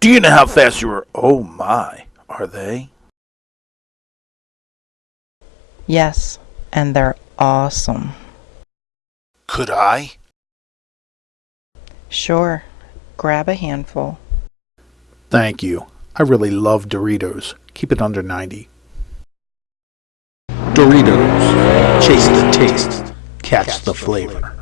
Do you know how fast you are? Oh my, are they? Yes, and they're awesome. Could I? Sure, grab a handful. Thank you. I really love Doritos. Keep it under 90. Doritos. Chase the taste. Catch the flavor.